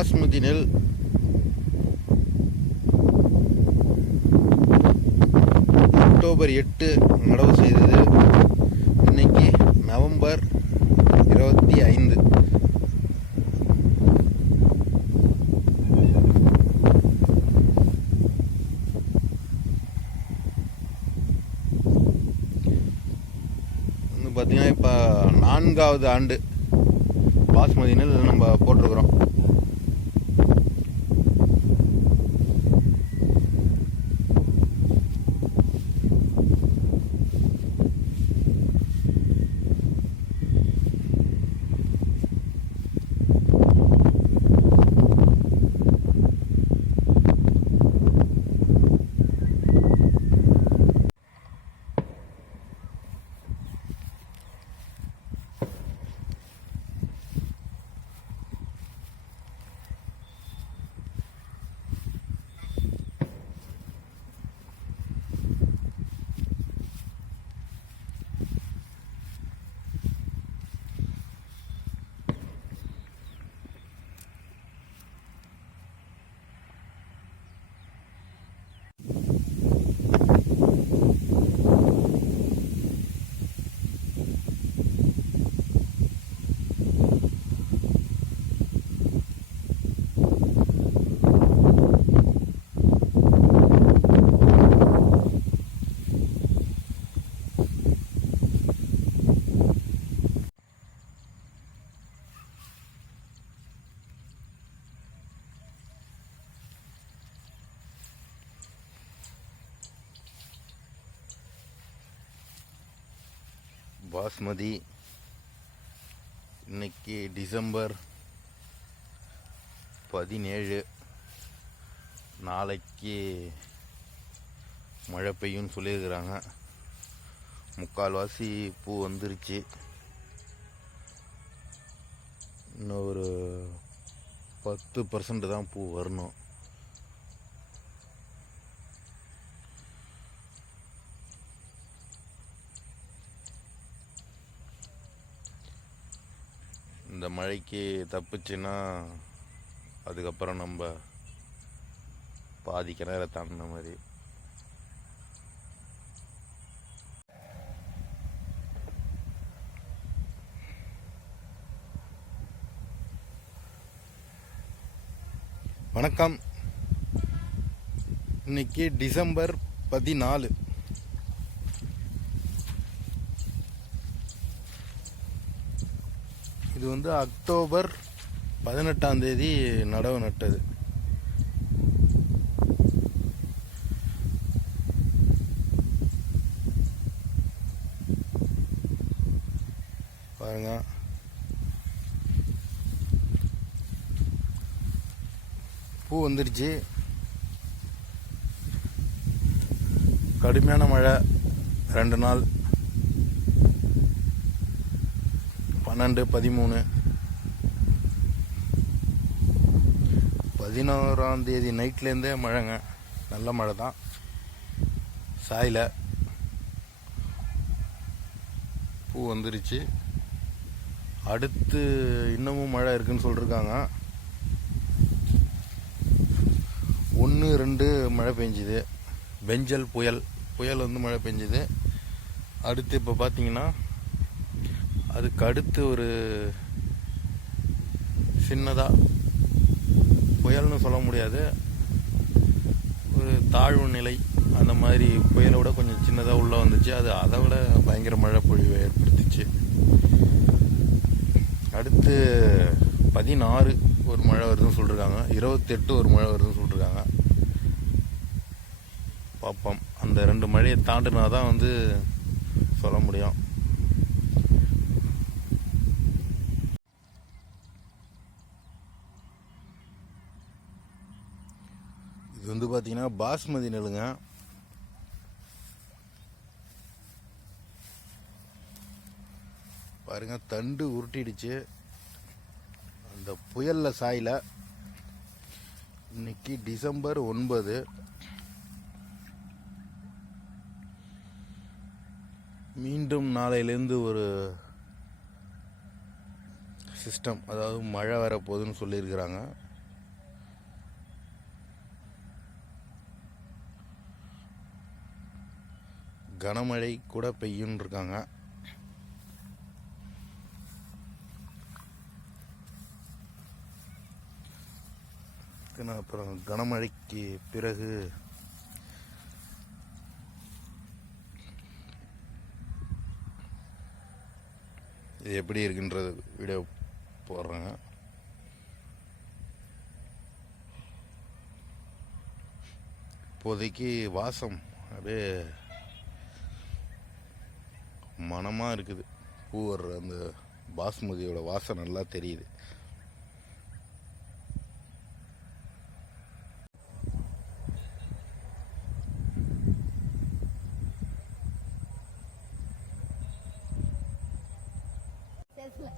பாஸ்மதி நெல் அக்டோபர் எட்டு நடவு செய்தது. இன்னைக்கு நவம்பர் இருபத்தி ஐந்து. வந்து பார்த்தீங்கன்னா இப்போ நான்காவது ஆண்டு பாஸ்மதி நெல் நம்ம போட்டிருக்கிறோம். பாஸ்மதி. இன்னைக்கு டிசம்பர் பதினேழு. நாளைக்கு மழை பெய்யும்னு சொல்லியிருக்கிறாங்க. முக்கால்வாசி பூ வந்துருச்சு. இன்னும் ஒரு பத்து பர்சன்ட் தான் பூ வரணும். இந்த மழைக்கு தப்பிச்சுன்னா அதுக்கப்புறம் நம்ம பாதி கிணற தாண்டின மாதிரி. வணக்கம். இன்னைக்கு டிசம்பர் பதினாலு. இது வந்து அக்டோபர் பதினெட்டாம் தேதி நடவு நட்டது. பாருங்க. பூ வந்துருச்சு. கடுமையான மழை. ரெண்டு நாள். பன்னெண்டு பதிமூணு. பதினோராம் தேதி நைட்லேருந்தே மழைங்க. நல்ல மழை தான் சாயில். பூ வந்துருச்சு. அடுத்து இன்னமும் மழை இருக்குன்னு சொல்லிருக்காங்க. ஒன்று ரெண்டு மழை பெஞ்சுது. பெஞ்சல் புயல். புயல் வந்து மழை பெஞ்சுது. அடுத்து இப்போ பார்த்தீங்கன்னா அதுக்கு அடுத்து ஒரு சின்னதாக புயல்னு சொல்ல முடியாது. ஒரு தாழ்வு நிலை அந்த மாதிரி புயலை விட கொஞ்சம் சின்னதாக உள்ளே வந்துச்சு. அது அதை விட பயங்கர மழை பொழிவை ஏற்படுத்திச்சு. அடுத்து பதினாறு ஒரு மழை வருதுன்னு சொல்லியிருக்காங்க இருபத்தெட்டு ஒரு மழை வருதுன்னு சொல்லியிருக்காங்க பார்ப்போம் அந்த ரெண்டு மழையை தாண்டினா தான் வந்து சொல்ல முடியும் இது வந்து பார்த்தீங்கன்னா பாஸ்மதி நெல்லுங்க. பாருங்க தண்டு உருட்டிடுச்சு. அந்த புயலில் சாயில். இன்னைக்கு டிசம்பர் ஒன்பது. மீண்டும் நாளையிலேருந்து ஒரு சிஸ்டம் அதாவது மழை வரப்போகுதுன்னு சொல்லியிருக்கிறாங்க. கனமழை கூட பெய்யுன்னு இருக்காங்க அப்புறம் கனமழைக்கு பிறகு இது எப்படி இருக்குன்றது வீடியோ போடுறேங்க. இப்போதைக்கு வாசம் அப்படியே மனமாக இருக்குது. பூ வர்ற அந்த பாஸ்மதியோட வாசம் நல்லா தெரியுது. செல்ஃபில்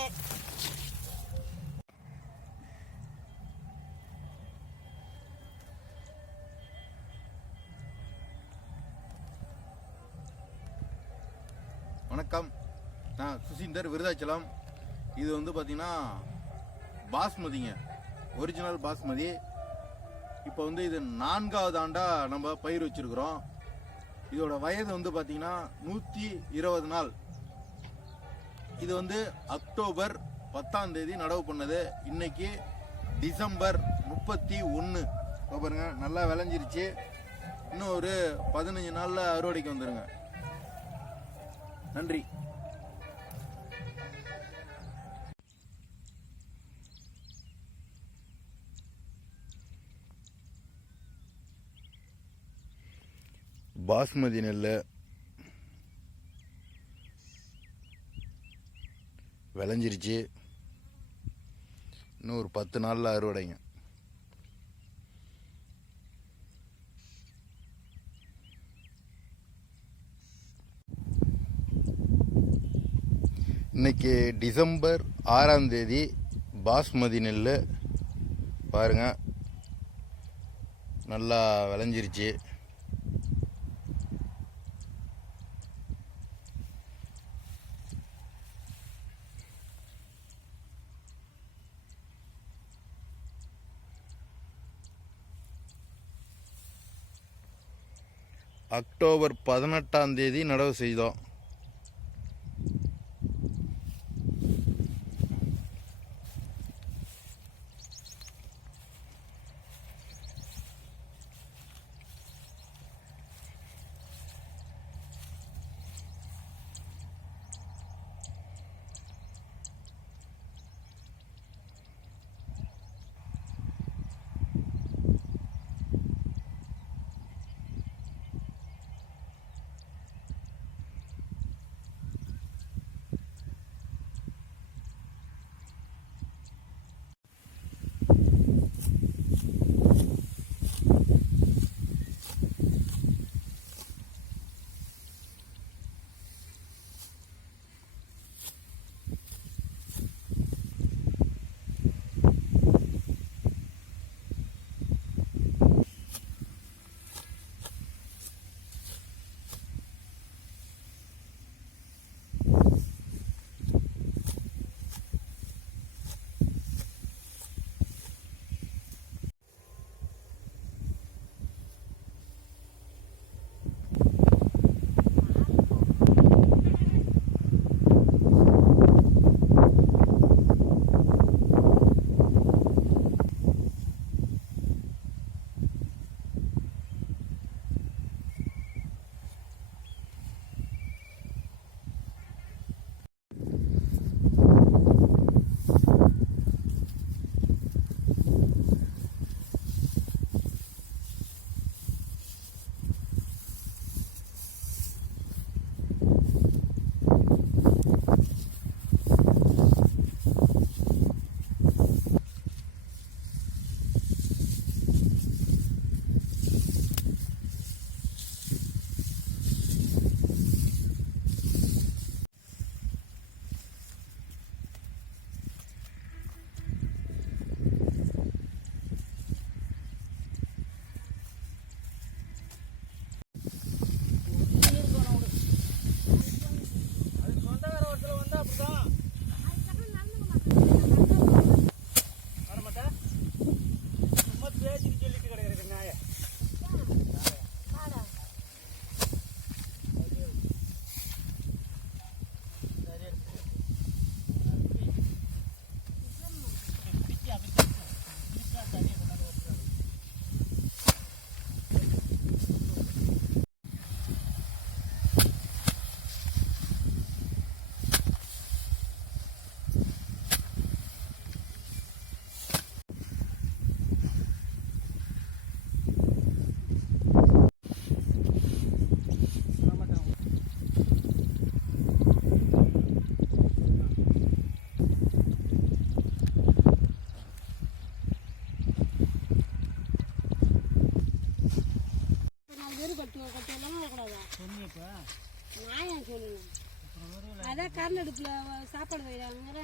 வணக்கம். நான் சுசீந்தர் விருதாச்சலம். இது வந்து பார்த்தீங்கன்னா பாஸ்மதிங்க. ஒரிஜினல் பாஸ்மதி. இப்போ வந்து இது நான்காவது ஆண்டாக நம்ம பயிர் வச்சிருக்கிறோம். இதோட வயது வந்து பார்த்தீங்கன்னா நூற்றி இருபது நாள். இது வந்து அக்டோபர் பத்தாம் தேதி நடவு பண்ணது. இன்னைக்கு டிசம்பர் முப்பத்தி ஒன்று பாருங்க நல்லா விளைஞ்சிருச்சு. இன்னும் ஒரு பதினஞ்சு நாளில் அறுவடைக்கு வந்துடுங்க நன்றி. பாஸ்மதி நெல் விளைஞ்சிருச்சு. இன்னும் ஒரு பத்து நாளில் அறுவடைங்க. இன்னைக்கு டிசம்பர் ஆறாம் தேதி பாஸ்மதி நெல் பாருங்க. நல்லா விளைஞ்சிருச்சு. அக்டோபர் பதினெட்டாம் தேதி நடவு செய்தோம். நான் ஏன் சொல்லணும் அதான் கரண்ட் அடுப்பில் சாப்பாடு வைக்கிறாங்க.